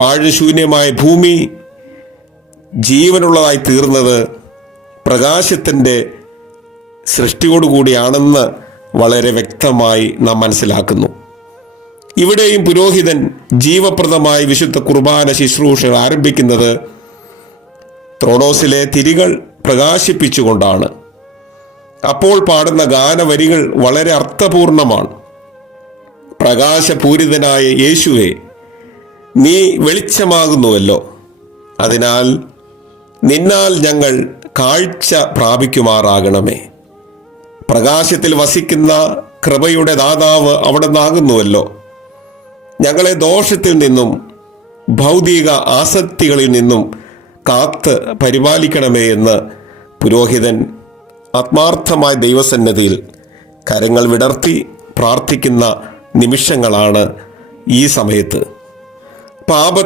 ആഴശൂന്യമായ ഭൂമി ജീവനുള്ളതായി തീർന്നത് പ്രകാശത്തിൻ്റെ സൃഷ്ടിയോടുകൂടിയാണെന്ന് വളരെ വ്യക്തമായി നാം മനസ്സിലാക്കുന്നു. ഇവിടെയും പുരോഹിതൻ ജീവപ്രദമായി വിശുദ്ധ കുർബാന ശുശ്രൂഷ ആരംഭിക്കുന്നത് ത്രോണോസിലെ തിരികൾ പ്രകാശിപ്പിച്ചുകൊണ്ടാണ്. അപ്പോൾ പാടുന്ന ഗാനവരികൾ വളരെ അർത്ഥപൂർണമാണ്. പ്രകാശപൂരിതനായ യേശുവേ, നീ വെളിച്ചമാകുന്നുവല്ലോ, അതിനാൽ നിന്നാൽ ഞങ്ങൾ കാഴ്ച പ്രാപിക്കുമാറാകണമേ. പ്രകാശത്തിൽ വസിക്കുന്ന കൃപയുടെ ദാതാവ് അവിടെ നിന്നാകുന്നുവല്ലോ. ഞങ്ങളെ ദോഷത്തിൽ നിന്നും ഭൗതിക ആസക്തികളിൽ നിന്നും കാത്ത് പരിപാലിക്കണമേ എന്ന് പുരോഹിതൻ ആത്മാർത്ഥമായ ദൈവസന്നിധിയിൽ കരങ്ങൾ വിടർത്തി പ്രാർത്ഥിക്കുന്ന നിമിഷങ്ങളാണ് ഈ സമയത്ത്. പാപത്തിൽ